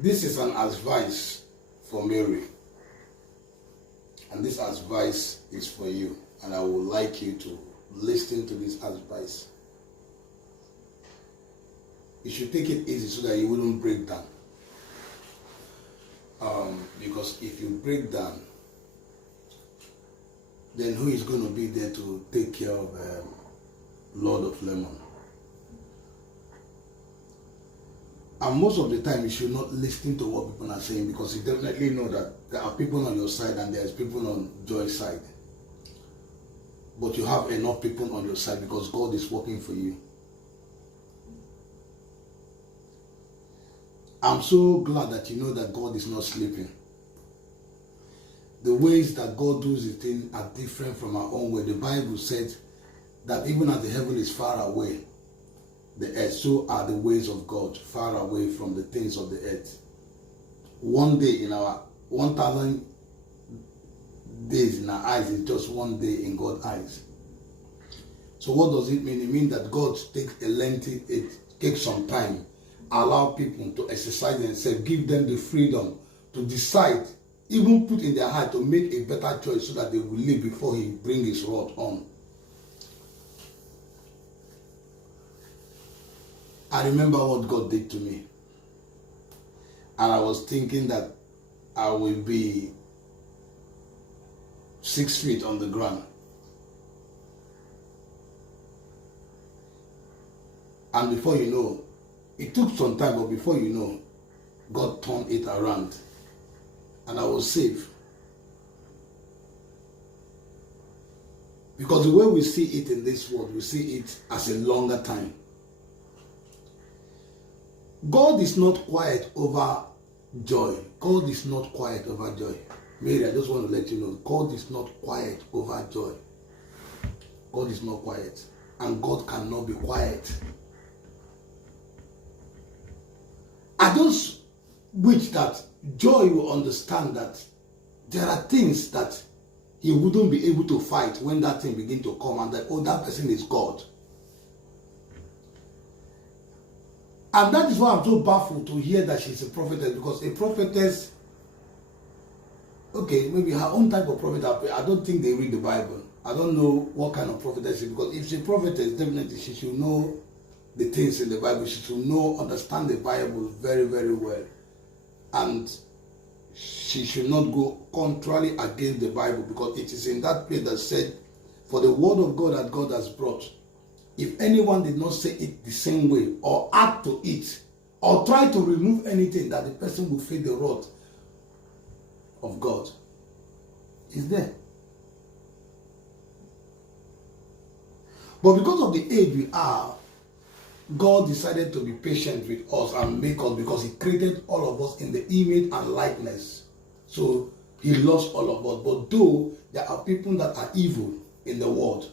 This is an advice for Mary, and this advice is for you, and I would like you to listen to this advice. You should take it easy so that you wouldn't break down. Because if you break down, then who is going to be there to take care of Lord of Lemon? And most of the time, you should not listen to what people are saying, because you definitely know that there are people on your side and there's people on Joy's side. But you have enough people on your side because God is working for you. I'm so glad that you know that God is not sleeping. The ways that God does his thing are different from our own way. The Bible said that even as the heaven is far away, the earth, so are the ways of God far away from the things of the earth. One day in our 1,000 days in our eyes is just one day in God's eyes. So what does it mean? It means that God takes some time, allow people to exercise themselves, give them the freedom to decide, even put in their heart to make a better choice so that they will live before he brings his rod on. I remember what God did to me. And I was thinking that I will be 6 feet on the ground. And before you know, it took some time, but before you know, God turned it around. And I was safe. Because the way we see it in this world, we see it as a longer time. God is not quiet over joy. God is not quiet over joy. Mary, I just want to let you know, God is not quiet over joy. God is not quiet. And God cannot be quiet. I just wish that Joy will understand that there are things that he wouldn't be able to fight when that thing begins to come, and that, oh, that person is God. And that is why I'm so baffled to hear that she's a prophetess, because a prophetess, okay, maybe her own type of prophet, I don't think they read the Bible. I don't know what kind of prophetess she is, because if she's a prophetess, definitely she should know the things in the Bible. She should understand the Bible very, very well. And she should not go contrary against the Bible, because it is in that place that said, for the word of God that God has brought, if anyone did not say it the same way, or add to it, or try to remove anything, that the person will feel the wrath of God. It's there. But because of the age we are, God decided to be patient with us and make us, because he created all of us in the image and likeness. So he loves all of us. But though there are people that are evil in the world,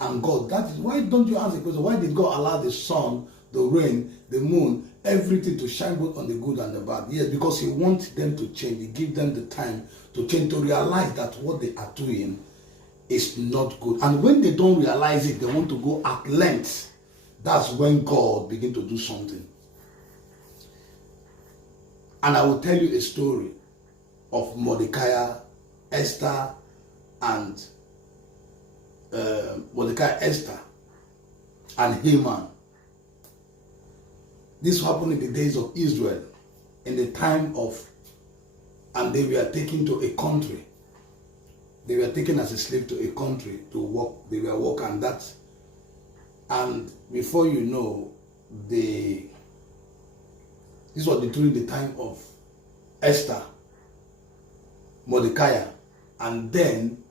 and God, that is why don't you ask the question, why did God allow the sun, the rain, the moon, everything to shine both on the good and the bad? Yes, because he wants them to change. He gives them the time to change, to realize that what they are doing is not good. And when they don't realize it, they want to go at length. That's when God begins to do something. And I will tell you a story of Mordecai, Esther, and Esther, and Haman. This happened in the days of Israel, in the time of, and they were taken to a country. They were taken as a slave to a country to work. They were working that. And before you know, this was during the time of Esther, Mordecai, and then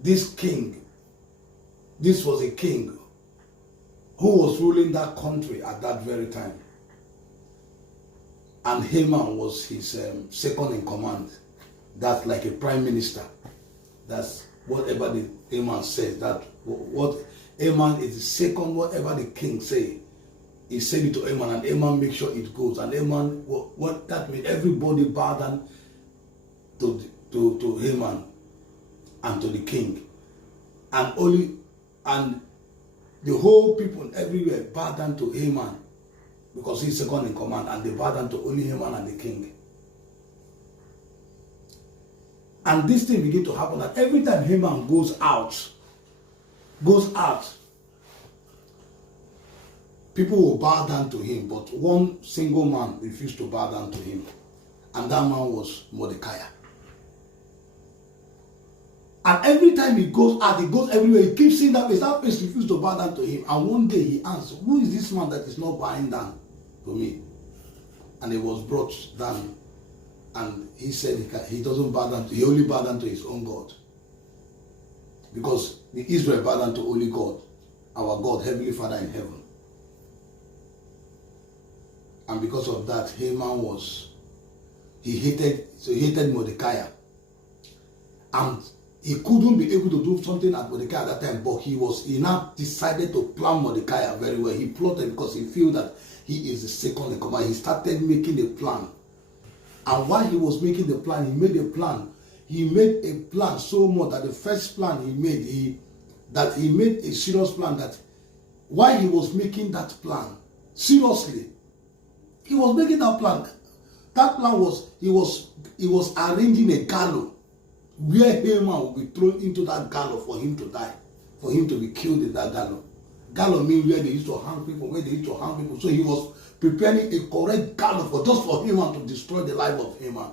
this was a king who was ruling that country at that very time. And Haman was his second in command. That's like a prime minister. That's whatever the Haman says. That what Haman is the second, whatever the king say. He said it to Haman, and Haman make sure it goes. And Haman, what that means, everybody bow down to Haman and to the king. And the whole people everywhere bow down to Haman because he's second in command, and they bow down to only Haman and the king. And this thing begin to happen that every time Haman goes out, people will bow down to him, but one single man refused to bow down to him, and that man was Mordecai. And every time he goes out, he goes everywhere, he keeps seeing that place refused to bow down to him. And one day he asked, who is this man that is not bowing down to me? And he was brought down, and he said he doesn't bow down to, he only bow down to his own God. Because the Israel bow down to only God, our God, Heavenly Father in heaven. And because of that, Haman he hated Mordecai. And he couldn't be able to do something at Mordecai at that time, but he now decided to plan Mordecai very well. He plotted because he felt that he is the second in command. He started making a plan. And while he was making the plan, he made a plan. He made a plan so much that the first plan he made, he made a serious plan that while he was making that plan, seriously, he was making that plan. That plan was, he was arranging a gallows where Haman will be thrown into that gallows for him to die, for him to be killed in that gallows. Gallows means where they used to hang people, So he was preparing a correct gallows for Haman to destroy the life of Haman.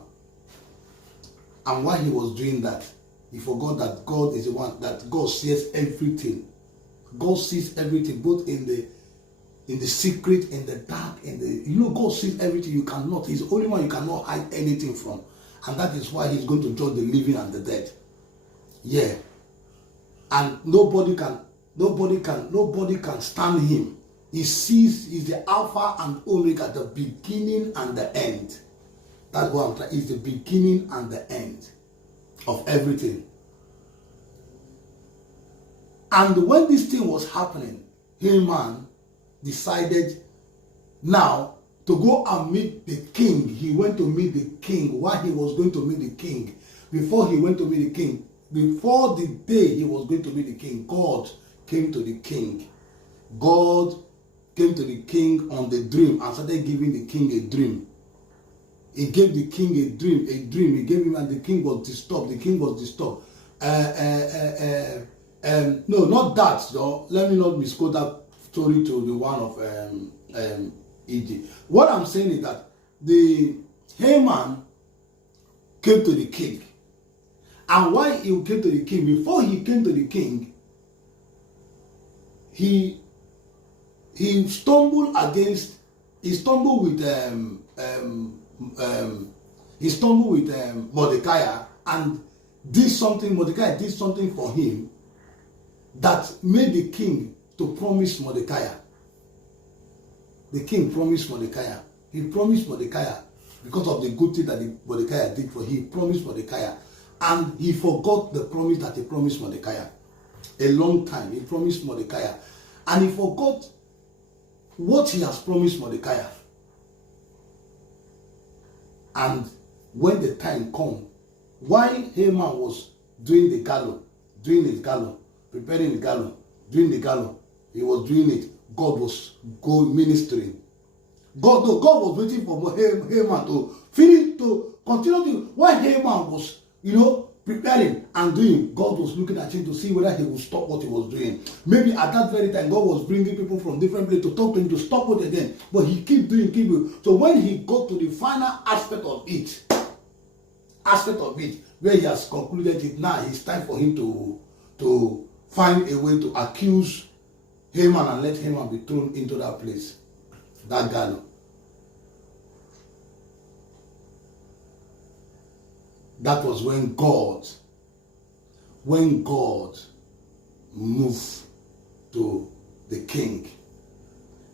And while he was doing that, he forgot that God is the one, that God sees everything. God sees everything, both in the secret, in the dark, God sees everything. He's the only one you cannot hide anything from. And that is why he's going to judge the living and the dead. Yeah. And nobody can stand him. He's the Alpha and Omega, the beginning and the end. That's what I'm trying. He's the beginning and the end of everything. And when this thing was happening, Haman decided now to go and meet the king. He went to meet the king. While he was going to meet the king, before he went to meet the king, before the day he was going to meet the king, God came to the king. God came to the king on the dream and started giving the king a dream. He gave the king a dream. He gave him, and the king was disturbed. No, not that. So let me not misquote that story to the one of Egypt. What I'm saying is that the Haman came to the king. And while he came to the king, before he came to the king, he stumbled with Mordecai, and Mordecai did something for him that made the king to promise Mordecai. The king promised Mordecai. He promised Mordecai because of the good thing that Mordecai did for him. He promised Mordecai, and he forgot the promise that he promised Mordecai. A long time he promised Mordecai, and he forgot what he has promised Mordecai. And when the time come, while Haman was doing the gallows, preparing the gallows, doing the gallows, he was doing it. God was ministering. God was waiting for Haman to finish, to continue to, while Haman was, preparing and doing, God was looking at him to see whether he would stop what he was doing. Maybe at that very time, God was bringing people from different places to talk to him to stop it again. But he keep doing. So when he got to the final aspect of it, where he has concluded it, now it's time for him to find a way to accuse Haman and let Haman be thrown into that place, that gallows. That was when God moved to the king.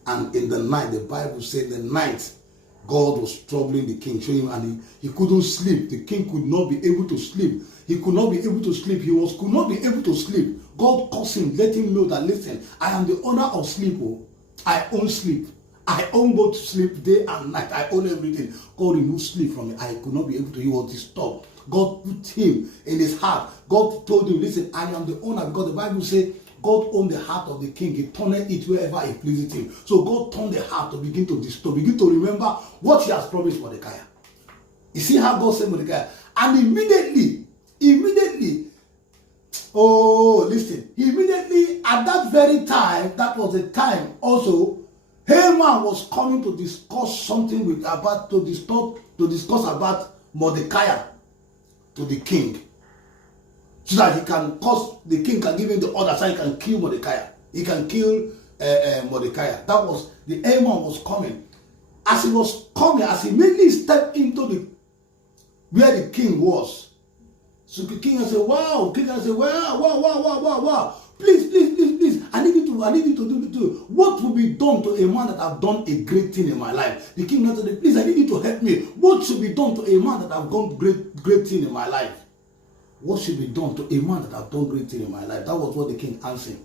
And in the night, the Bible said the night, God was troubling the king, showing him, and he couldn't sleep. The king could not be able to sleep. He could not be able to sleep. Could not be able to sleep. God caused him, let him know that, listen, I am the owner of sleep. I own sleep. I own both sleep day and night. I own everything. God removed sleep from me. I could not be able to. He was disturbed. God put him in his heart. God told him, listen, I am the owner, because the Bible says God owned the heart of the king. He turned it wherever it pleased him. So God turned the heart to begin to remember what he has promised Mordecai. You see how God said Mordecai? And immediately, at that very time, that was the time also, Haman was coming to discuss something to discuss about Mordecai to the king. So that the king can give him the order so he can kill Mordecai. He can kill Mordecai. That was, the Haman was coming. As he was coming, as he immediately stepped into where the king was. So the king said, wow. King said, wow. Please. I need you to do. What will be done to a man that have done a great thing in my life? The king said, please, I need you to help me. What should be done to a man that have done great thing in my life? What should be done to a man that have done great thing in my life? That was what the king answered.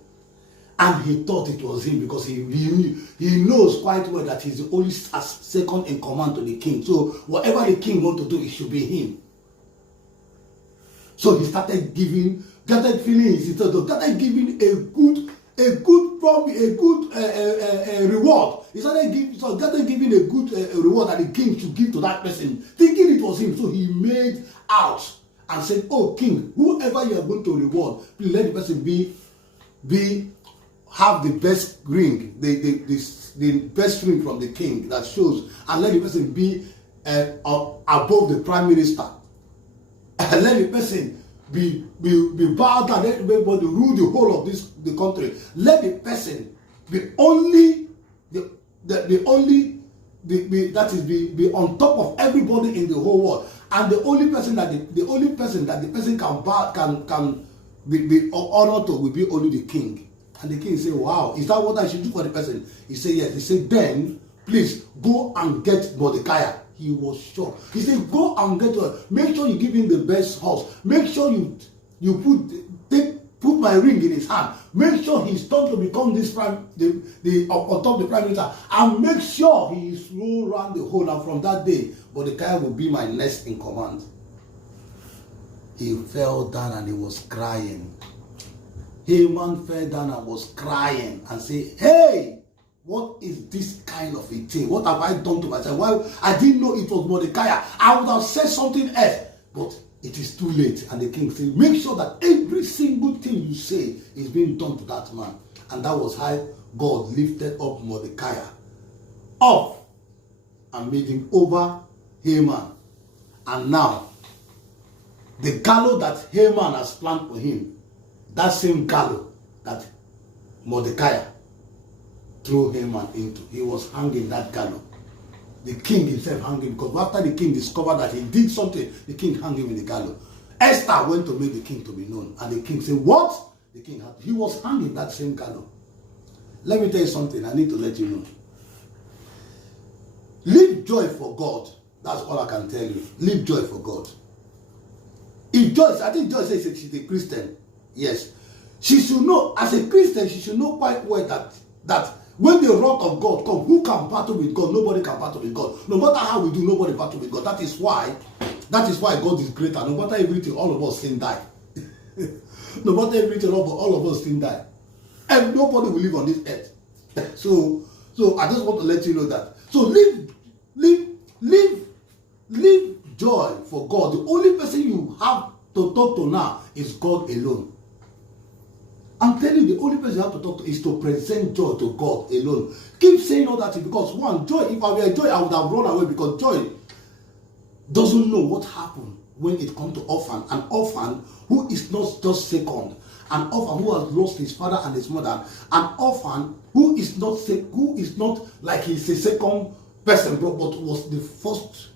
And he thought it was him because he knows quite well that he's the only second in command to the king. So whatever the king wants to do, it should be him. So he started giving a good reward. He started giving a good reward that the king should give to that person, thinking it was him. So he made out and said, oh king, whoever you are going to reward, please let the person have the best ring, the best ring from the king that shows, and let the person be above the prime minister. And let the person be bowed down. Let everybody rule the whole of the country. Let the person be only be on top of everybody in the whole world. And the only person that the person can be honored to will be only the king. And the king said, wow, is that what I should do for the person? He said, yes. He said, then please go and get Mordecai. He was shocked. He said, go and get her. Make sure you give him the best horse. Make sure you put my ring in his hand. Make sure he's turned to become this on top of the prime minister. And make sure he is ruled around the whole. And from that day, Mordecai will be my next in command. He fell down and he was crying. Haman fell down and was crying and said, hey, what is this kind of a thing? What have I done to myself? Why I didn't know it was Mordecai. I would have said something else. But it is too late. And the king said, make sure that every single thing you say is being done to that man. And that was how God lifted up Mordecai up and made him over Haman. And now, the gallows that Haman has planned for him, that same gallows that Mordecai threw Haman into, he was hanging that gallows. The king himself hung him, because after the king discovered that he did something, the king hung him in the gallows. Esther went to make the king to be known, and the king said, what? The king he was hanging that same gallows. Let me tell you something, I need to let you know. Live joy for God. That's all I can tell you. Live joy for God. If Joyce, I think Joyce says she's a Christian. Yes. She should know, as a Christian, she should know quite well that when the wrath of God comes, who can battle with God? Nobody can battle with God. No matter how we do, nobody battle with God. That is why God is greater. No matter everything, all of us sin die. No matter everything, all of us sin die. And nobody will live on this earth. So I just want to let you know that. So live joy for God. The only person you have to talk to now is God alone. I'm telling you, the only person you have to talk to is to present joy to God alone. Keep saying all that, because one, joy, if I were joy, I would have run away, because joy doesn't know what happened when it comes to orphan. An orphan who is not just second. An orphan who has lost his father and his mother. An orphan who is not like he's a second person, but was the first,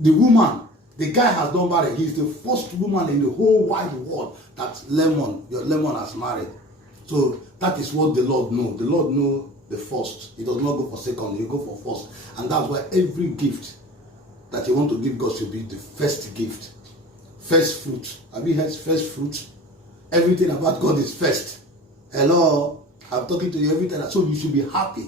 the woman. The guy has not married. He's the first woman in the whole wide world that your lemon has married. So that is what the Lord knows. The Lord knows the first. He does not go for second. He go for first. And that's why every gift that you want to give God should be the first gift. First fruit. Have you heard first fruit? Everything about God is first. Hello? I'm talking to you everything. So you should be happy.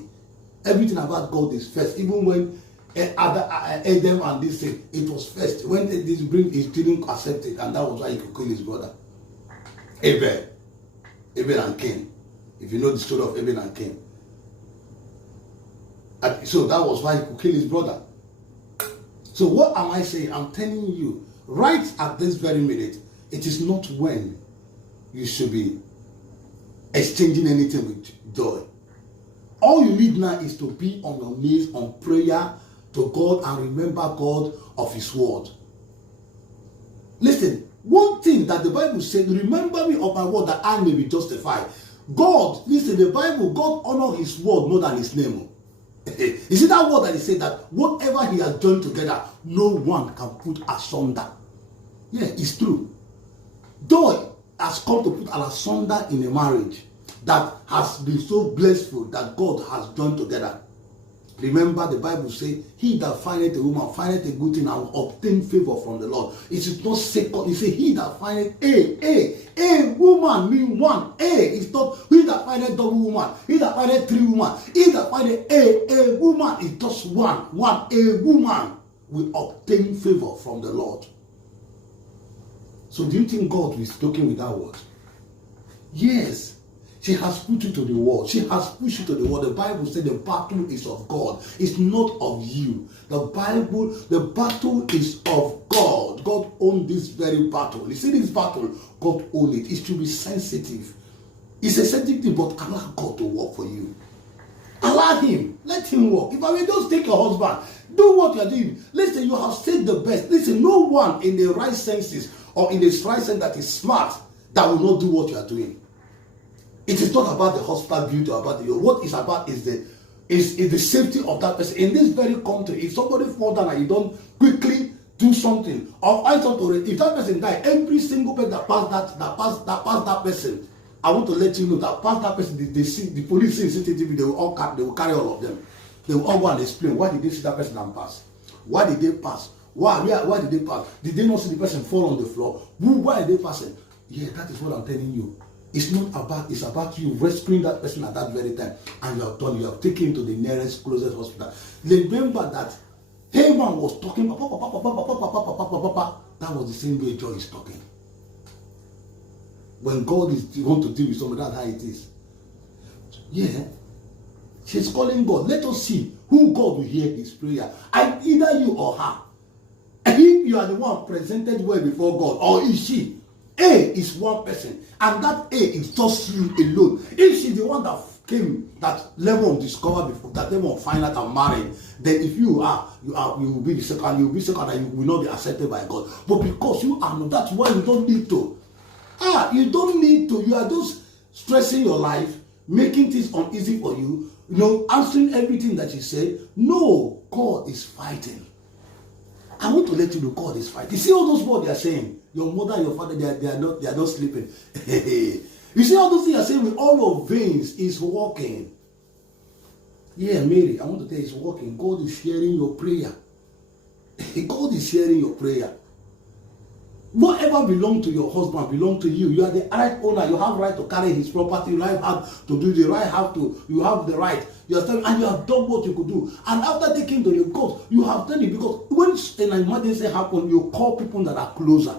Everything about God is first. Even when Adam and this thing, it was first. When this bring, he didn't accept it, and that was why he could kill his brother. Amen. Abel and Cain. If you know the story of Abel and Cain. And so that was why he could kill his brother. So what am I saying? I'm telling you, right at this very minute, it is not when you should be exchanging anything with joy. All you need now is to be on your knees on prayer to God and remember God of His word. Listen, one thing that the Bible said, remember me of my word that I may be justified. God, listen, the Bible, God honor His word more than His name. You see that word that He said that whatever He has joined together, no one can put asunder. Yeah, it's true. Joy has come to put an asunder in a marriage that has been so blissful that God has joined together. Remember, the Bible says, he that findeth a woman findeth a good thing and will obtain favor from the Lord. It is not second. He says, he that findeth a woman mean one. It's not he that findeth double woman. He that findeth three woman. He that findeth a woman is just one. A woman will obtain favor from the Lord. So do you think God is talking with that word? Yes. She has put you to the wall. She has pushed you to the wall. The Bible said the battle is of God. It's not of you. The battle is of God. God owns this very battle. You see this battle, God owns it. It should be sensitive. It's a sensitive thing, but allow God to work for you. Allow Him. Let Him work. If I will just take your husband, do what you are doing. Listen, you have said the best. Listen, no one in the right senses or in the right sense that is smart that will not do what you are doing. It is not about the hospital beauty or about the what it's about is the safety of that person. In this very country, if somebody falls down and you don't quickly do something or find something, if that person die, every single person that passed that person, I want to let you know that past that person, they see the police see CCTV, they will carry all of them. They will all go and explain why did they see that person and pass? Why did they pass? Why did they pass? Did they not see the person fall on the floor? Why are they passing? Yeah, that is what I'm telling you. It's about you rescuing that person at that very time. And you have done, you have taken him to the nearest, closest hospital. Remember that Haman was talking, that was the same way Joy is talking. When God is want to deal with somebody, that's how it is. Yeah. She's calling God. Let us see who God will hear his prayer. Either you or her. If you are the one presented well before God, or is she? A is one person, and that A is just you alone. If she's the one that came, that level of discover before, that level of find out and marry, then if you will be the second, you will be second, and you will not be accepted by God. But because you are not, that's why you don't need to. You don't need to. You are just stressing your life, making things uneasy for you. You know, answering everything that you say. No, God is fighting. I want to let you know God is fighting. You see all those words they are saying. Your mother and your father, they are not sleeping. You see all those things you are saying with all your veins is working. Yeah, Mary, I want to tell you it's working. God is hearing your prayer. God is hearing your prayer. Whatever belongs to your husband belongs to you. You are the right owner. You have right to carry his property. You have to do the right. You have the right. You are and you have done what you could do. And after taking to your court, you have done it because when an emergency happens, you call people that are closer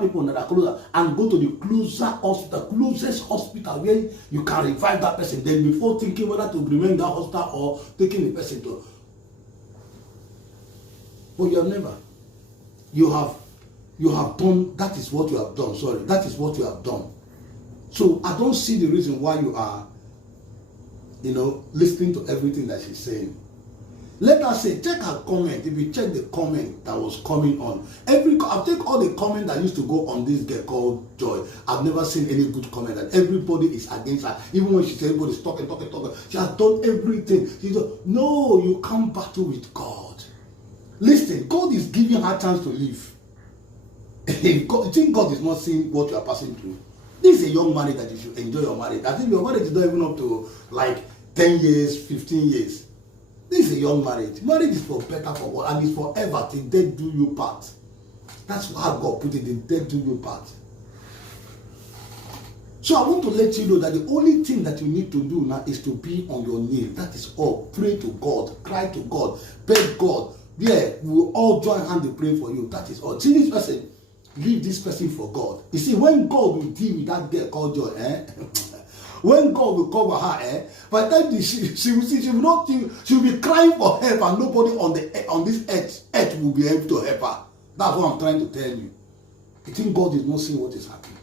people that are closer, and go to the closest hospital where you can revive that person. Then before thinking whether to remain in that hospital or taking the person to. But you have never. You have done, that is what you have done. Sorry, that is what you have done. So I don't see the reason why you are, listening to everything that she's saying. Let us say, check her comment. If you check the comment that was coming on, I'll take all the comments that used to go on this girl called Joy. I've never seen any good comment that everybody is against her. Even when she said everybody's talking. She has done everything. No, you can't battle with God. Listen, God is giving her a chance to live. You think God is not seeing what you are passing through? This is a young marriage that you should enjoy your marriage. I think your marriage is not even up to like 10 years, 15 years. This is a young marriage. Marriage is for better, for what, and it's forever till death do you part. That's how God put it, the death do you part. So I want to let you know that the only thing that you need to do now is to be on your knees. That is all. Pray to God, cry to God, beg God. Yeah, we will all join hands to pray for you. That is all. See this person. leave this person for God. You see, when God will deal with that girl called Joy, when God will cover her, by the time she will be crying for help, and nobody on this earth will be able to help her. That's what I'm trying to tell you. You think God is not seeing what is happening?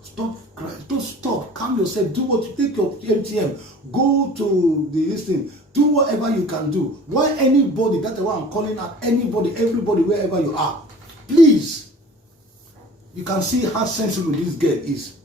Stop crying. Don't stop. Calm yourself. Do what you take your MTM. Go to this thing. Do whatever you can do. Why anybody? That's why I'm calling out anybody, everybody, wherever you are. Please. You can see how sensible this girl is.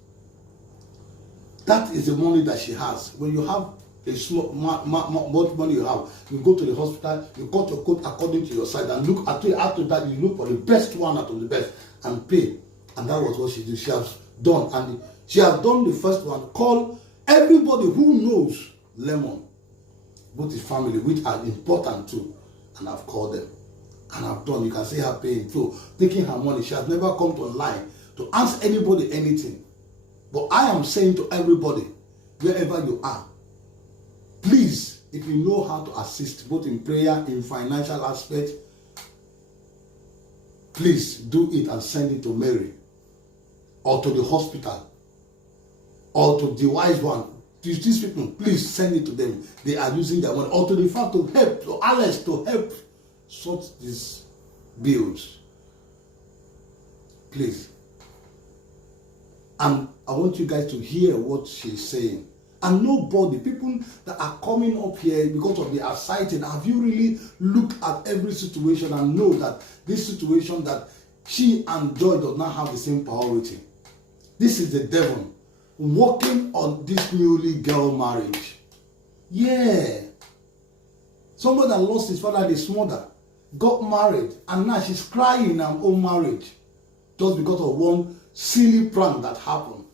That is the money that she has. When you have a small what money you have, you go to the hospital, you cut your coat according to your size, and look at it. After that, you look for the best one out of the best and pay. And that was what she did. She has done, and she has done the first one. Call everybody who knows Lemon, both his family, which are important too, and I've called them, and I've done. You can see her paying too, taking her money. She has never come to online to ask anybody anything. But I am saying to everybody, wherever you are, please, if you know how to assist, both in prayer, in financial aspect, please do it and send it to Mary, or to the hospital, or to the wise one. These people, please send it to them. They are using their money, or to the fact to help, to Alex to help sort these bills. Please. And I want you guys to hear what she's saying. And nobody, people that are coming up here because of the sighting, have you really looked at every situation and know that this situation that she and Joy does not have the same priority? This is the devil working on this newly girl marriage. Yeah. Somebody that lost his father and his mother got married, and now she's crying in her own marriage just because of one silly prank that happened.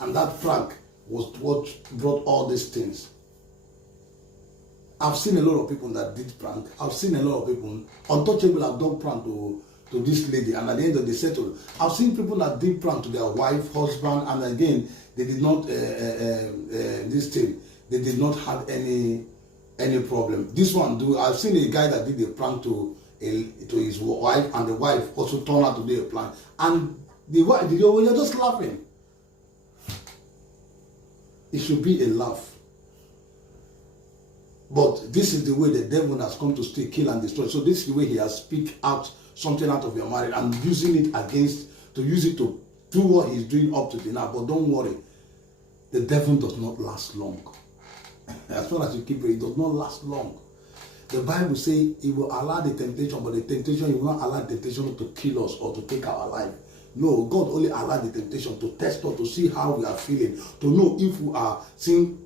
And that prank was what brought all these things. I've seen a lot of people that did prank. I've seen a lot of people, untouchable, have done prank to this lady, and at the end of the settle. I've seen people that did prank to their wife, husband, and again, they did not, this thing, they did not have any problem. This one, I've seen a guy that did a prank to his wife, and the wife also turned out to do a prank. And the wife, you're just laughing. It should be a laugh. But this is the way the devil has come to steal, kill, and destroy. So this is the way he has speak out something out of your marriage and using it to use it to do what he's doing up to now. But don't worry, the devil does not last long. As long as you keep it, it does not last long. The Bible says he will allow the temptation, but the temptation, he will not allow the temptation to kill us or to take our life. No, God only allowed the temptation to test us, to see how we are feeling, to know if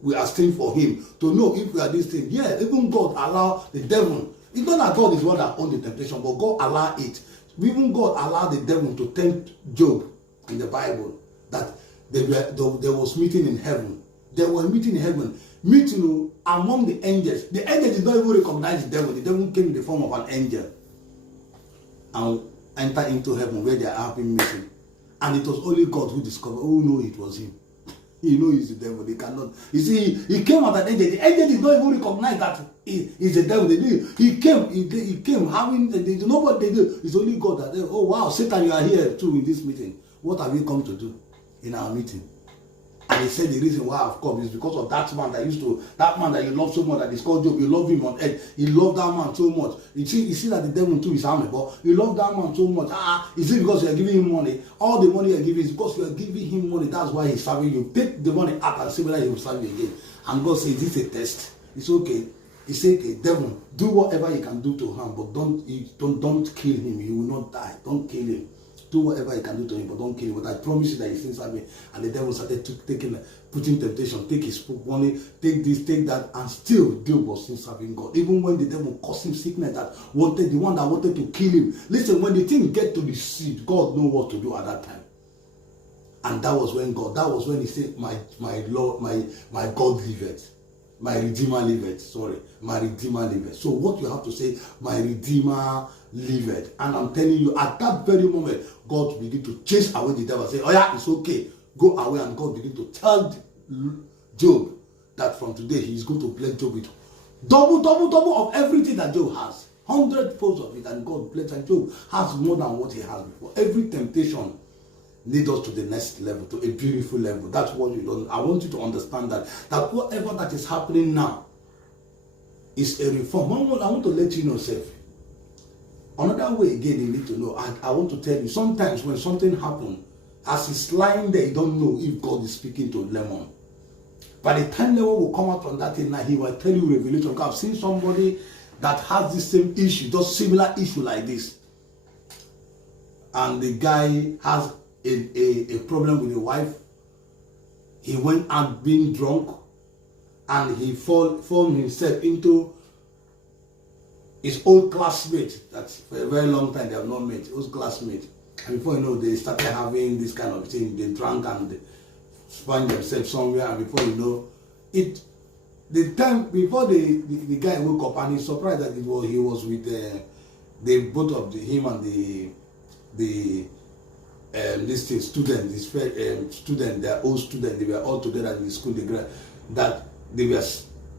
we are staying for him, to know if we are this thing. Yeah, even God allowed the devil. It's not that God is one that owns the temptation, but God allowed it. Even God allowed the devil to tempt Job in the Bible, that there was meeting in heaven. They were meeting in heaven, meeting among the angels. The angels did not even recognize the devil. The devil came in the form of an angel and enter into heaven where they are having meeting. And it was only God who discovered, oh no, it was him. He knows he's the devil. They cannot. You see, he came as an angel. The angel did not even recognize that he's the devil. He came having, they know what they do. It's only God that, oh wow, Satan, you are here too in this meeting. What have you come to do in our meeting? And he said the reason why I've come is because of that man that you love so much, that is called Job. You love him on earth. You love that man so much. You see that the devil too is army, but you love that man so much. Is it because you are giving him money? All the money you are giving is because you are giving him money. That's why he's serving you. Take the money out and see whether he will serve you again. And God says, this is a test. It's okay. He said, okay, devil, do whatever you can do to him, but don't kill him. He will not die. Don't kill him. Do whatever you can do to him, but don't kill him. But I promise you that he's still serving. And the devil started putting temptation, take his money, take this, take that, and still Job was still serving God. Even when the devil caused him sickness, the one that wanted to kill him. Listen, when the thing get to the seed, God knows what to do at that time. And that was when he said, my Lord, my God liveth. My Redeemer liveth. Sorry, my Redeemer liveth. So what you have to say, my Redeemer liveth. And I'm telling you, at that very moment, God begin to chase away the devil. Say, oh yeah, it's okay. Go away. And God begin to tell Job that from today, he is going to bless Job with double of everything that Job has. 100 folds of it, and God bless. And Job has more than what he has before. Every temptation leads us to the next level, to a beautiful level. That's what you don't. I want you to understand that whatever that is happening now is a reform. I want to let you know, self. Another way again you need to know. I want to tell you, sometimes when something happens, as he's lying there, you don't know if God is speaking to Lemon. By the time Lemon will come out from that thing, now he will tell you revelation. I've seen somebody that has the same issue, just similar issue like this. And the guy has a problem with the wife. He went out being drunk, and he fall himself into his old classmate. That's for a very long time they have not met. His classmate. And before you know, they started having this kind of thing. They drank and they find themselves somewhere, and before you know it, the time before the guy woke up, and he's surprised that he was with the both of him and this thing student, student, their old student. They were all together in the school. That they were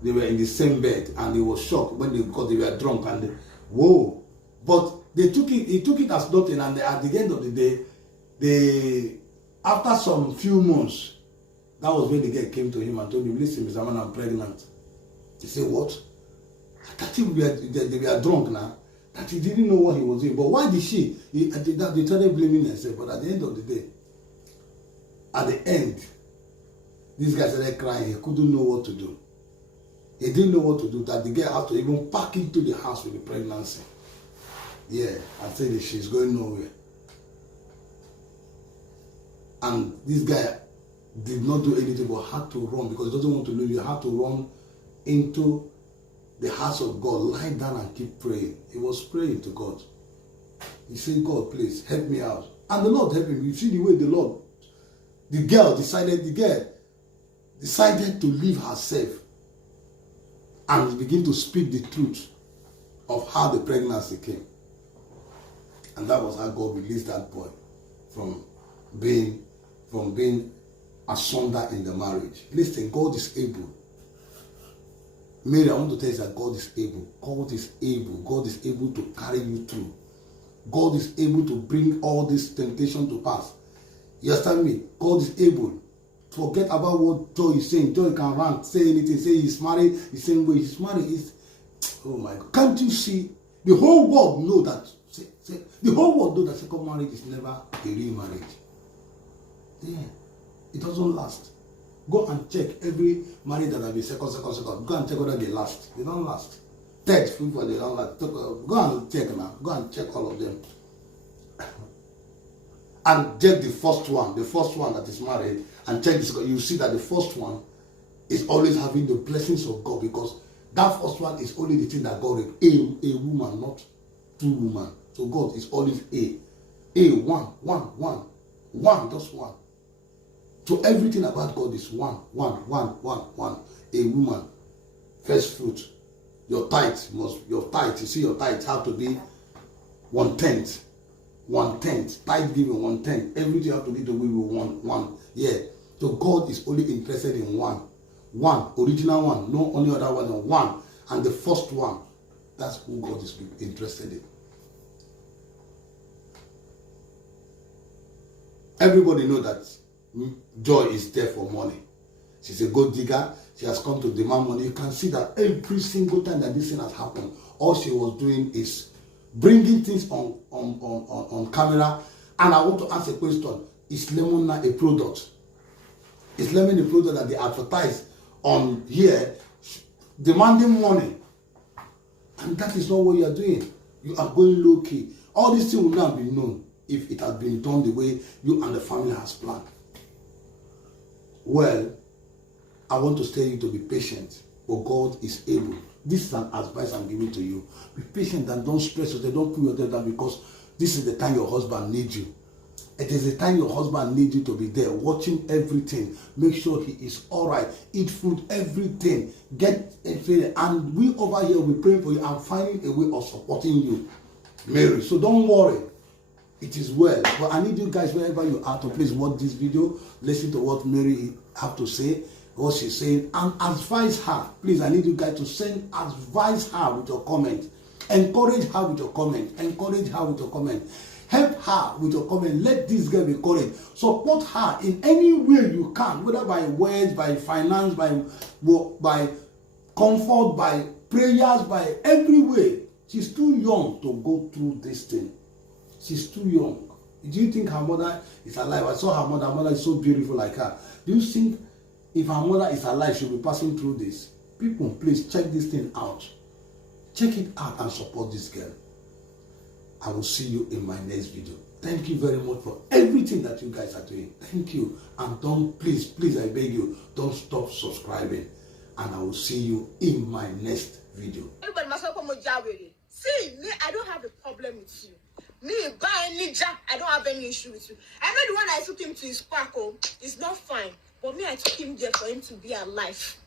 in the same bed, and he was shocked because they were drunk, and whoa! But he took it as nothing, and at the end of the day, after some few months, that was when the girl came to him and told him, "Listen, Mr. Man, I'm pregnant." He said, "What?" That they were drunk now. That he didn't know what he was doing. But why did she? They started blaming themselves. But at the end of the day, this guy started crying. He couldn't know what to do. He didn't know what to do. That the girl had to even pack into the house with the pregnancy. Yeah, I said that she's going nowhere. And this guy did not do anything but had to run because he doesn't want to lose. He had to run into the house of God, lie down and keep praying. He was praying to God. He said, "God, please help me out." And the Lord helped him. You see the way the girl decided to leave herself and begin to speak the truth of how the pregnancy came. And that was how God released that boy from being asunder in the marriage. Listen, God is able. Mary, I want to tell you that God is able. God is able. God is able to carry you through. God is able to bring all this temptation to pass. You understand me? God is able. Forget about what Joy is saying. Joy can rant, say anything, say he's married the same way he's married. Oh my God. Can't you see? The whole world know that. The whole world know that second marriage is never a real marriage. Yeah. It doesn't last. Go and check every marriage that have been second. Go and check whether they last. They don't last. Third, people, they don't last. Go and check now. Go and check all of them. And check the first one that is married, and check this. You see that the first one is always having the blessings of God, because that first one is only the thing that God is. A woman, not two women. So God is always one, just one. So everything about God is one. A woman, first fruit. Your tithe, you see your tithe have to be 1/10. 1/10. Tithe giving 1/10. Everything have to be one. Yeah. So God is only interested in one. Original one. No only other one. And the first one. That's who God is interested in. Everybody know that Joy is there for money. She's a gold digger. She has come to demand money. You can see that every single time that this thing has happened, all she was doing is bringing things on camera. And I want to ask a question. Is Lemon now a product? Is Lemon a product that they advertise on here demanding money? And that is not what you are doing. You are going low key. All these things will now be known if it has been done the way you and the family has planned. Well, I want to tell you to be patient, but God is able. This is an advice I'm giving to you. Be patient and don't stress yourself. Don't put yourself down, because this is the time your husband needs you. It is the time your husband needs you to be there, watching everything. Make sure he is all right. Eat food, everything. Get everything. And we over here, we pray for you and finding a way of supporting you, Mary. So don't worry. It is well. But I need you guys, wherever you are, to please watch this video. Listen to what Mary have to say, what she's saying, and advise her. Please, I need you guys to advise her with your comment. Encourage her with your comment. Encourage her with your comment. Help her with your comment. Let this girl be encouraged. Support her in any way you can, whether by words, by finance, by comfort, by prayers, by every way. She's too young to go through this thing. She's too young. Do you think her mother is alive? I saw her mother. Her mother is so beautiful like her. Do you think if her mother is alive, she'll be passing through this? People, please check this thing out. Check it out and support this girl. I will see you in my next video. Thank you very much for everything that you guys are doing. Thank you. And please, I beg you, don't stop subscribing. And I will see you in my next video. See, me, I don't have a problem with you. Me, buy any job, I don't have any issue with you. I know the one I took him to his sparkle is not fine. But me, I took him there for him to be alive.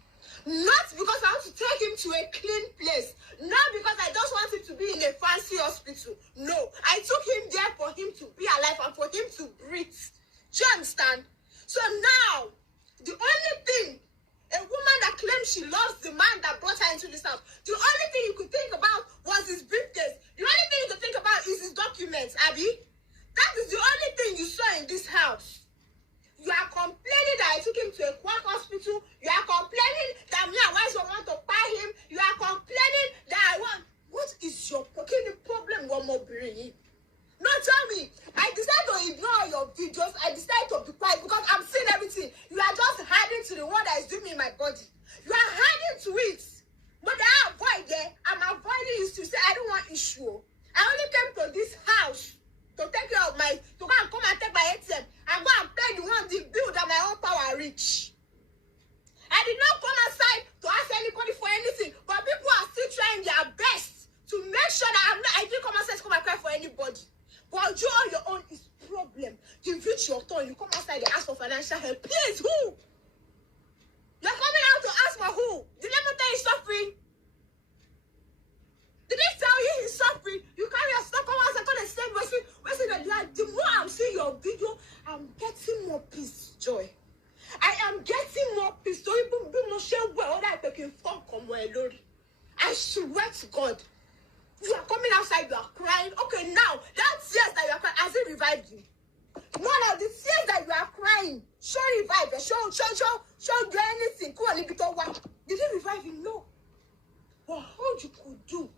Not because I want to take him to a clean place. Not because I just want him to be in a fancy hospital. No, I took him there for him to be alive and for him to breathe. Do you understand? So now, the only thing, a woman that claims she loves the man that brought her into this house, the only thing you could think about was his briefcase. The only thing you could think about is his documents, Abby. That is the only thing you saw in this house. You are complaining that I took him to a quack hospital. You are complaining that me and wife want to buy him. You are complaining that I want. What is your fucking problem, one more brain? No, tell me. I decided to ignore your videos. I decided to be quiet because I'm seeing everything. You are just hiding to the one that is doing me in my body. You are hiding to it. But I avoid it. I'm avoiding you to say I don't want issue. I only came to this house to take care of to go and come and take my ATM and go and pay the bill that my own power reach. I did not come outside to ask anybody for anything, but people are still trying their best to make sure that I didn't come outside to come and cry for anybody. But you on your own is problem. You reach your turn, you come outside and ask for financial help. Please, who? You're coming out to ask for who? Did I tell you suffering? Did they tell you he's suffering? You carry your stuff, come out and come and say, the more I'm seeing your video, I'm getting more peace, joy. I am getting more peace. So even be more share well that I can phone come well, Lord. I swear to God. You are coming outside, you are crying. Okay, now that tears that you are crying, has it revived you? One of the tears that you are crying, show revive, show you anything. Did it revive you? No. But all you could do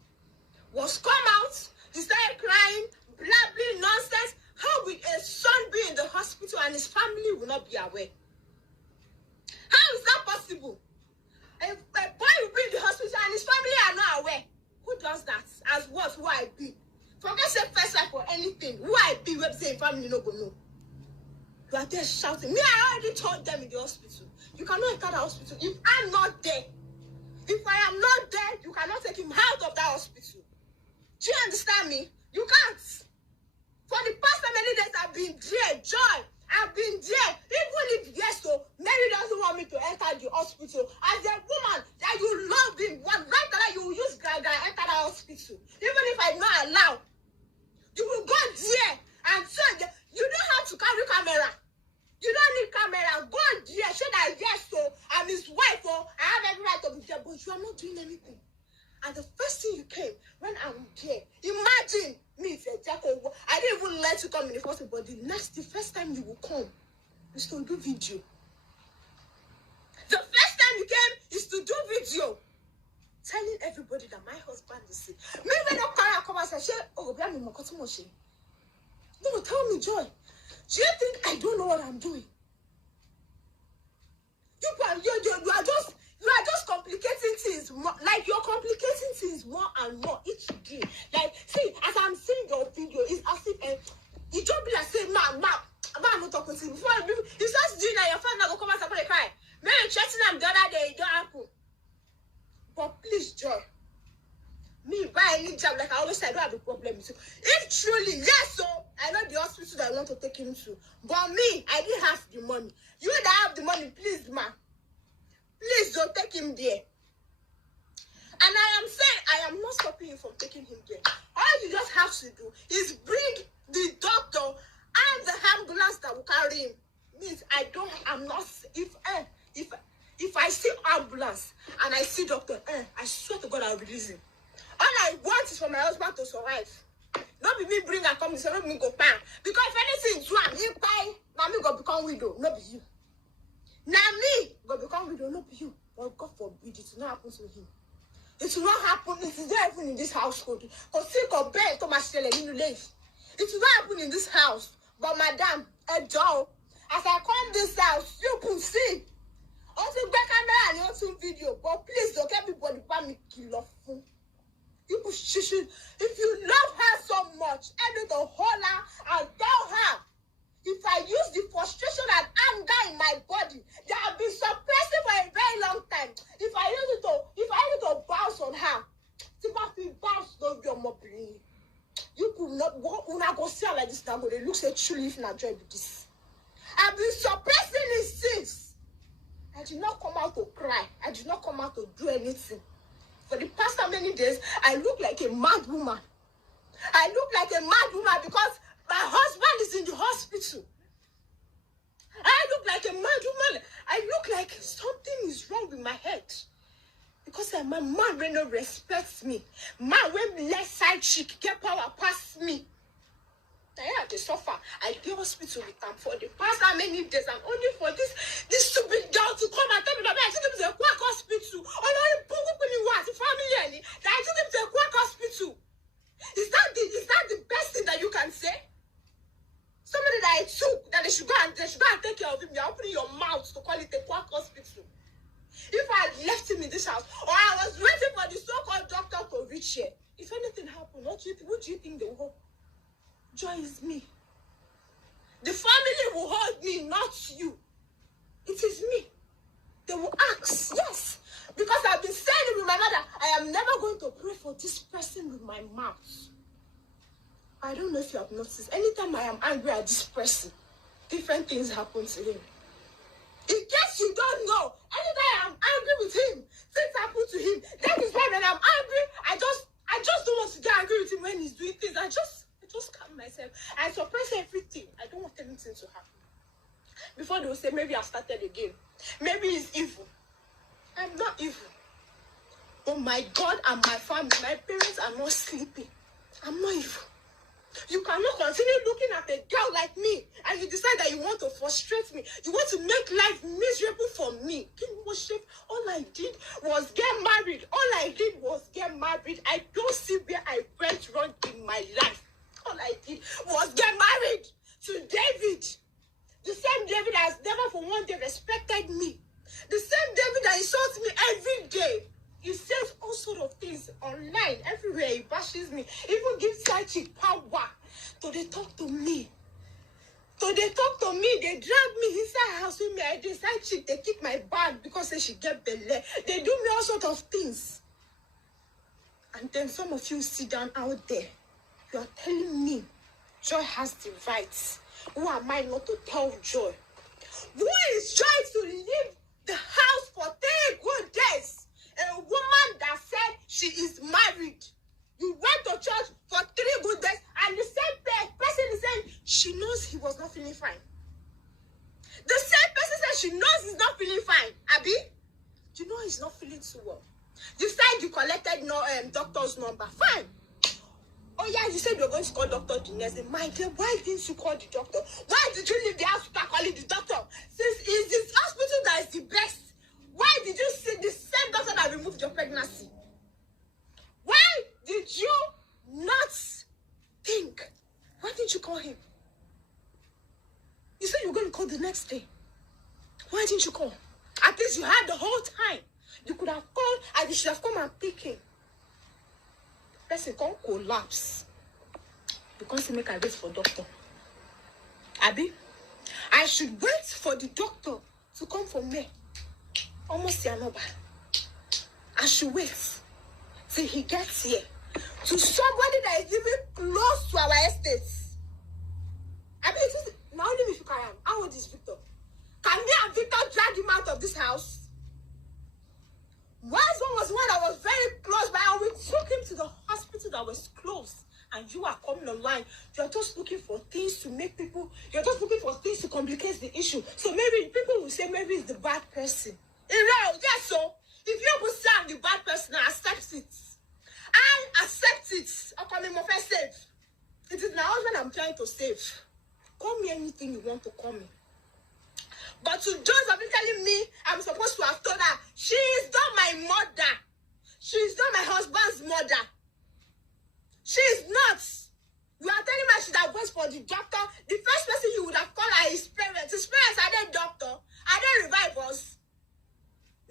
was come out, you started crying, blabbing nonsense. How will a son be in the hospital and his family will not be aware? How is that possible? A boy will be in the hospital and his family are not aware. Who does that? As what? Who I be? Forget say first life or anything. Who I be? Web say family no go know. You are there shouting. Me, I already told them in the hospital. You cannot enter the hospital if I'm not there. If I am not there, you cannot take him out of that hospital. Do you understand me? You can't. For the past how many days I've been there, Joy. I've been there. Even if yes, so Mary doesn't want me to enter the hospital. As a woman that you love him, one right that you will use Gaga enter the hospital. Even if I'm not allowed, you will go there and say you don't have to carry camera. You don't need camera. Go there, show that yes, so I'm his wife, so I have every right to be there, but you are not doing anything. And the first thing you came when I'm there, imagine me if I didn't even let you come in the first place, but the first time you will come is to do video. The first time you came is to do video. Telling everybody that my husband is sick. Me when I come and say, oh, no, tell me, Joy. Do you think I don't know what I'm doing? You are just complicating things more. Like you're complicating things more and more each day. Like, see, as I'm seeing your video, it's as if you don't be like saying, I'm not talking to you. Before you start doing that, your friend not gonna come out and cry. Maybe threatening them the other day, it don't happen. But please, Joy, me buy any job, like I always say, I don't have a problem with you. If truly, yes, so I know the hospital that I want to take him to. But me, I didn't have the money. You that have the money, please, man. Please don't take him there. And I am saying, I am not stopping you from taking him there. All you just have to do is bring the doctor and the ambulance that will carry him. Means I'm not, if I see ambulance and I see doctor, I swear to God I'll release him. All I want is for my husband to survive. Not be me bring a come, so not me go bang. Because if anything do am, he buy, now me go become widow, not be you. Now me go become widow, not be you. But God forbid it will not happen to him. It will not happen. It is not happen in this household. Because sick or bed, come and tell him to leave. It will not happen in this house. But madam, a job. As I come this house, you can see. Also, back camera and also video. But please don't everybody buy me kill off. You should, if you love her so much, I need to hold her and tell her. If I use the frustration and anger in my body, that I've been suppressing for a very long time. If I need to bounce on her, if I feel bounce, don't be on my brain. You could not go see her like this now, but it looks like truly if not joy with this. I've been suppressing it since. I did not come out to cry. I did not come out to do anything. For the past how many days, I look like a mad woman. I look like a mad woman because my husband is in the hospital. I look like a mad woman. I look like something is wrong with my head. Because my man will not respect me. Man when less side chick get power past me. I had to suffer. I go hospital with them for the past how many days. I'm only for this stupid girl to come and tell me that I took them to a quack hospital. Oh no, family. That I took them to a quack hospital. Is that the best thing that you can say? Somebody that I took, that they should go and take care of him. You're opening your mouth to call it a quack hospital. If I had left him in this house, or I was waiting for the so-called doctor to reach here, if anything happened, what do you think they will hold? Joy is me. The family will hold me, not you. It is me. They will ask, yes. Because I've been saying it with my mother, I am never going to pray for this person with my mouth. I don't know if you have noticed. Anytime I am angry at this person, different things happen to him. In case you don't know, anytime I am angry with him, things happen to him. That is why when I'm angry, I just don't want to get angry with him when he's doing things. I just calm myself. I suppress everything. I don't want anything to happen. Before they will say, maybe I started again. Maybe it's evil. I'm not evil. Oh my God and my family, my parents are not sleeping. I'm not evil. You cannot continue looking at a girl like me and you decide that you want to frustrate me. You want to make life miserable for me. All I did was get married. I don't see where I went wrong in my life. All I did was get married to David. The same David that has never for one day respected me. The same David that insults me every day. He says all sorts of things online, everywhere. He bashes me. Even gives side chick power. So they talk to me. They drag me inside house with me. I decide chick, they kick my bag because she get belly. They do me all sorts of things. And then some of you sit down out there. You are telling me Joy has the rights. Who am I not to tell Joy? Who is trying to leave the house for 3 good days? A woman that said she is married. You went to church for 3 good days and the same person is saying she knows he was not feeling fine. The same person said she knows he's not feeling fine. Abby, you know he's not feeling too well. You said you collected doctor's number. Fine. Oh yeah, you said you're going to call doctor the next day. My dear, why didn't you call the doctor? Why did you leave the house without calling the doctor? Since it's this hospital that is the best, why did you see the same doctor that removed your pregnancy? Why did you not think? Why didn't you call him? You said you were going to call the next day. Why didn't you call? At least you had the whole time. You could have called and you should have come and pick him. The person can't collapse because he make a wait for doctor. Abby, I should wait for the doctor to come for me. Almost Yanoba. I should wait till he gets here to somebody that is even close to our estates. I mean, now only if you can. How old is Victor? Can me and Victor drag him out of this house? One was one that was very close by, and we took him to the hospital that was closed. And you are coming online. You are just looking for things to make people. You are just looking for things to complicate the issue. So maybe people will say maybe it's the bad person. Yes, so if you will say I'm the bad person, I accept it. I I'm trying to save. Call me anything you want to call me. But to just have been telling me I'm supposed to have told her, she is not my mother. She is not my husband's mother. She is not. You are telling me I should have went for the doctor. The first person you would have called are his parents. His parents are they doctor? Are they revivers?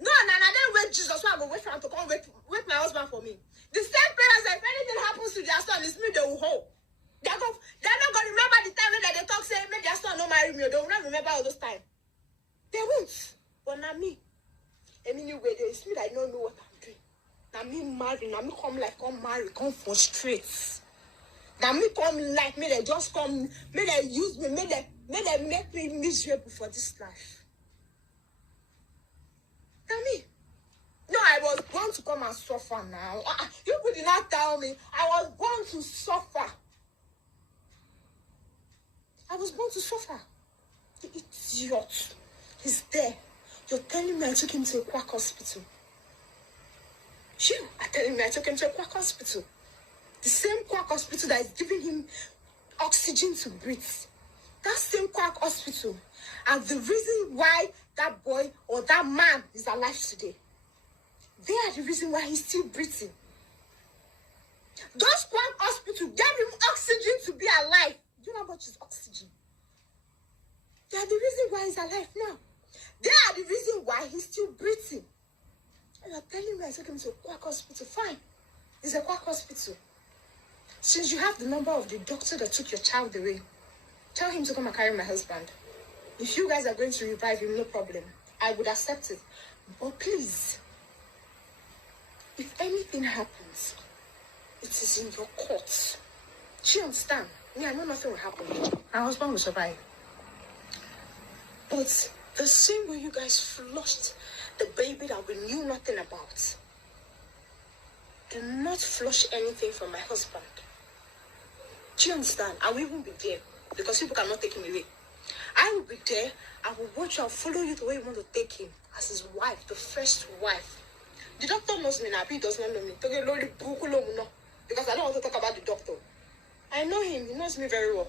No, I didn't wait Jesus. So I'm going to wait for him to come wait my husband for me. The same parents, if anything happens to their son, it's me they will hold. They're not going to remember the time that they talk, say, make their son not marry me. They will not remember all those time. They won't. But now me, anyway, it's me that don't know what I'm doing. Now me marry, now me come marry, come frustrate. Now me come like me, they just come, me they use me, me they make me miserable for this life. Now me. No, I was born to come and suffer now. You did not tell me. I was born to suffer. I was born to suffer. The idiot. He's there. You're telling me I took him to a quack hospital. You are telling me I took him to a quack hospital. The same quack hospital that is giving him oxygen to breathe. That same quack hospital. And the reason why that boy or that man is alive today. They are the reason why he's still breathing. Those quack hospital gave him oxygen to be alive. Do you know how much is oxygen? They are the reason why he's alive now. They are the reason why he's still breathing. And you're telling me I took him to a quack hospital. Fine. It's a quack hospital. Since you have the number of the doctor that took your child away, tell him to come and carry my husband. If you guys are going to revive him, no problem. I would accept it. But please, if anything happens, it is in your court. Do you understand? Me, I know nothing will happen. My husband will survive. But the same way you guys flushed the baby that we knew nothing about, do not flush anything from my husband. Do you understand? I will even be there because people cannot take him away. I will be there. I will watch you. I'll follow you the way you want to take him as his wife, the first wife. The doctor knows me now. He does not know me. Because I don't want to talk about the doctor. I know him. He knows me very well.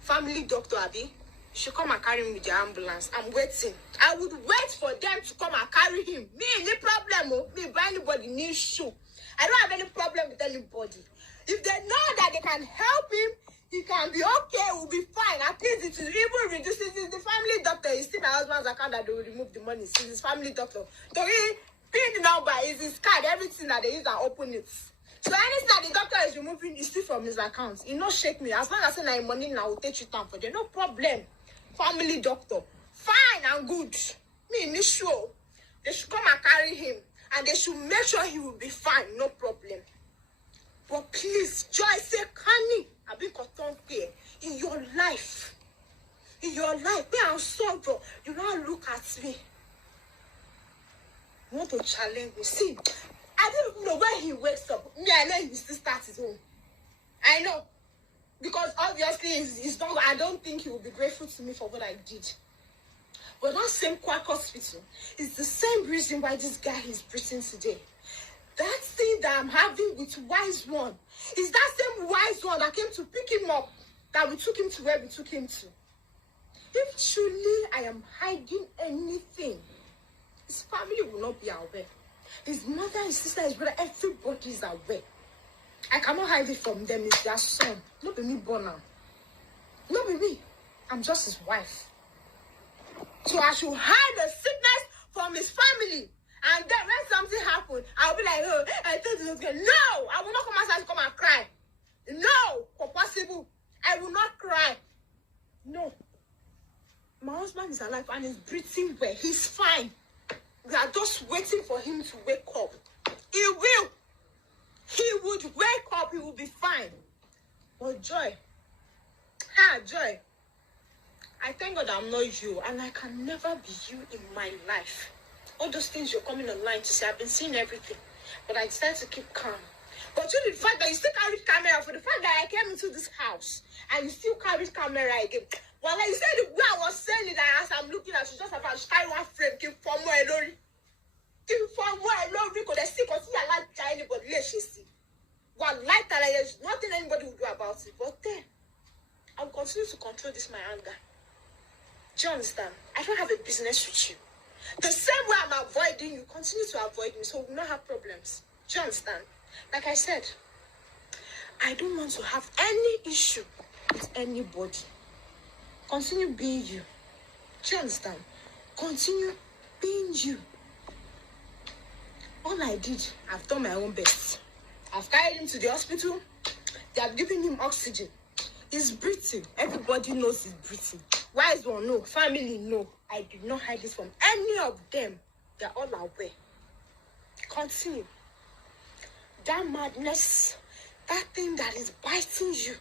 Family doctor, Abi. You should come and carry me with the ambulance. I'm waiting. I would wait for them to come and carry him. Me, any problem? Me, buy anybody needs shoe. I don't have any problem with anybody. If they know that they can help him, he can be okay, he will be fine. At least it will even reduce it. It's the family doctor. You see my husband's account that they will remove the money. It's his family doctor. So he pin the number, is his card, everything that they use and open it. So anything that the doctor is removing is still from his account. He no shake me. As long as I say money now, will take you down for them. No problem. Family doctor. Fine and good. Me in this show. They should come and carry him. And they should make sure he will be fine. No problem. But please, Joy, say, Kani, I've been caught here in your life. In your life, me and sorrow. You now look at me. You want to challenge me? See, I don't know when he wakes up. Me, I know he still starts his own. I know. Because obviously, he's not, I don't think he will be grateful to me for what I did. But that same quack hospital is the same reason why this guy is breathing today. That thing that I'm having with Wise One is that same Wise One that came to pick him up, that we took him to where we took him to. If truly I am hiding anything, his family will not be aware. His mother, his sister, his brother, everybody is aware. I cannot hide it from them. It's their son. Not be me born now. Not be me. I'm just his wife. So I should hide the sickness from his family. And then when something happens, I'll be like, oh, I told you this girl. No! I will not come outside to come and cry. No! For possible. I will not cry. No. My husband is alive and he's breathing well. He's fine. We are just waiting for him to wake up. He will. He would wake up. He will be fine. But Joy. Joy. I thank God I'm not you. And I can never be you in my life. All those things you're coming online to say, I've been seeing everything. But I decided to keep calm. But you, the fact that you still carried camera, for the fact that I came into this house and you still carried camera again. Well, like you said, the way I was saying it, as I'm looking at you, just about to carry one frame, keep from where Lori. Keep from where Lori, because they see, because you are like anybody, let's see. Well, like that, there's nothing anybody will do about it. But then, continue to control this my anger. Do you understand? I don't have a business with you. The same way I'm avoiding you, continue to avoid me so we will not have problems. Do you understand? Like I said, I don't want to have any issue with anybody. Continue being you. Do you understand? Continue being you. All I did, I've done my own best. I've carried him to the hospital. They have given him oxygen. He's breathing. Everybody knows he's breathing. Wise one, no. Family, no. I did not hide this from any of them. They're all aware. Continue. That madness, that thing that is biting you,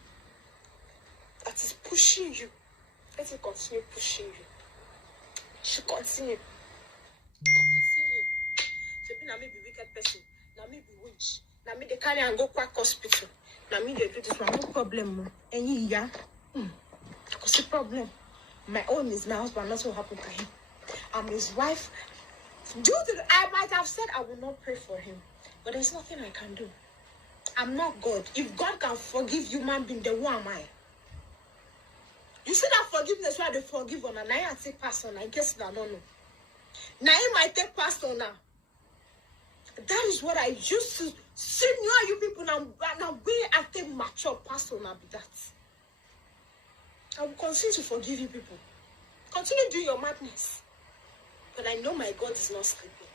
that is pushing you, let it continue pushing you. It should continue. Continue. So now me be wicked person. Now me be witch. Now me they carry and go quack hospital. Now me they do this one, no problem. Any yeah. What's the problem? My own is my husband, not what happened to him. I'm his wife. I might have said I will not pray for him, but there's nothing I can do. I'm not God. If God can forgive human being, then who am I? You see that forgiveness where they forgive on, and I take pass on. I guess I don't know. Now I might take pass on now. That is what I used to see. You people now way I take mature pass on now be that. I will continue to forgive you people. Continue doing your madness. But I know my God is not sleeping.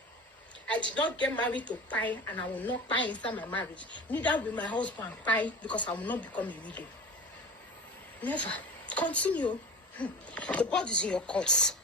I did not get married to pie, and I will not pie inside my marriage. Neither will my husband pie, because I will not become a widow. Never. Continue. The ball is in your courts.